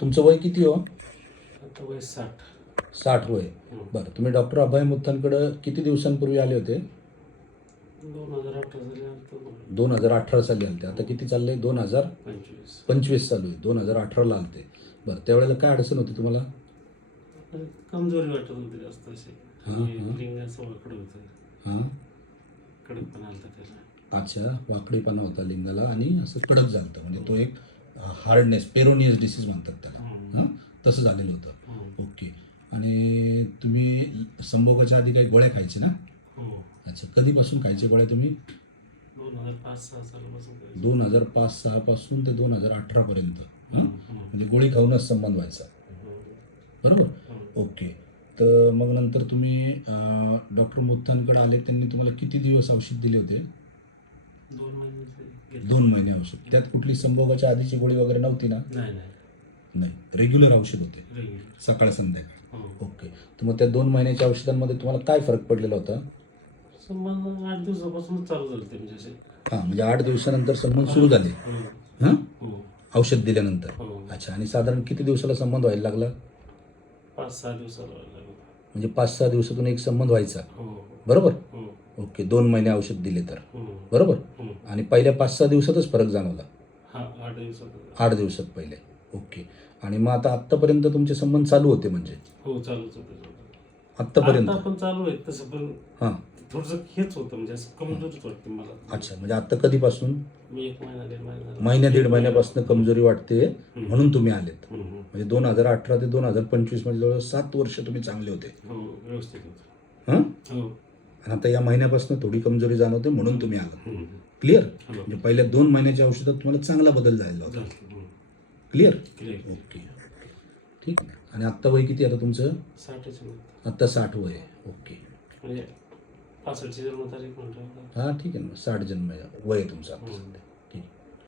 तुमचं वय किती हो? आता वय 60. 60 वय. बरं, तुम्ही डॉक्टर अभय मुत्तांकडं किती दिवसांपूर्वी आले होते? 2018 साली आलतो. 2018 साली आलते. आता किती चाललंय? 2025 चालू आहे. 2018ला आलते. बरं, त्यावेळेला काय अडचण होती तुम्हाला? कमजोरी वाटत होती जास्त अशी. हां, लिंगाचं वाकडं होतं. हां. कडकपणा आलता त्याला. अच्छा, वाकडेपणा होता लिंगाला आणि असं कडक झालं होतं. म्हणजे तो एक हार्डनेस, पेरोनियस डिसीज म्हणतात त्याला. हां, तसं झालेलं होतं. ओके. आणि तुम्ही संभोगाच्या आधी काही गोळ्या खायचे ना? हो. अच्छा, कधीपासून खायचे गोळ्या तुम्ही? 2005-06 सालापासून. 2005-06 पासून ते 2018 पर्यंत. म्हणजे गोळी खाऊनच संबंध व्हायचा, बरोबर? ओके. तर मग नंतर तुम्ही डॉक्टर मुत्तांकडे आले, त्यांनी तुम्हाला किती दिवस औषध दिले होते? 2 महिने. 2 महिने औषध. त्यात कुठली संभोगाच्या आधीची गोळी वगैरे नव्हती ना? नाही. रेग्युलर औषध होते, सकाळ संध्याकाळ. ओके. तर मग त्या 2 महिन्याच्या औषधांमध्ये तुम्हाला काय फरक पडलेला होता? संबंध 8 दिवसापासून चालू झाले ते म्हणजे असे. हां, म्हणजे 8 दिवसानंतर संबंध सुरू झाले. हां, औषध दिल्यानंतर. हो. अच्छा. आणि साधारण किती दिवसाला संबंध व्हायला लागला? 5-6 दिवसाला लागला. म्हणजे 5-6 दिवसातून एक संबंध व्हायचा, हो. बरोबर? हो. ओके. 2 महिने औषध दिले तर, हो. बरोबर? हो. आणि पहिल्या 5-6 दिवसातच फरक जाणवला? हां, 8 दिवसात. 8 दिवसात पहिले. ओके. आणि मग आता आत्तापर्यंत तुमचे संबंध चालू होते म्हणजे? हो, चालूच होतं. आत्तापर्यंत? आता पण चालू आहे तसं, पण हां. थोडंसं हेच होतं म्हणजे असं कमजोरीच वाटते मला. अच्छा, म्हणजे आत्ता कधीपासून? मी 1 महिना 1.5 महिना. महिन्या 1.5 महिन्यापासून कमजोरी वाटते म्हणून तुम्ही आलेत. म्हणजे 2018 ते 2025 मध्ये जवळ 7 वर्ष तुम्ही चांगले होते. हो, व्यवस्थित होतं. हां. हो. आणि आता या महिन्यापासून थोडी कमजोरी जाणवते म्हणून तुम्ही आलात. क्लिअर? म्हणजे पहिल्या 2 महिन्याच्या औषधात तुम्हाला चांगला बदल झालेला होता. क्लिअर? ओके. ठीक आहे. आणि आत्ता वय किती आता तुमचं? 60. आत्ता 60 वय आहे. ओके. म्हणजे 65ची जन्मतारीख म्हणतो. हां, ठीक आहे ना. 60 जन्म वय आहे तुमचं आता सध्या.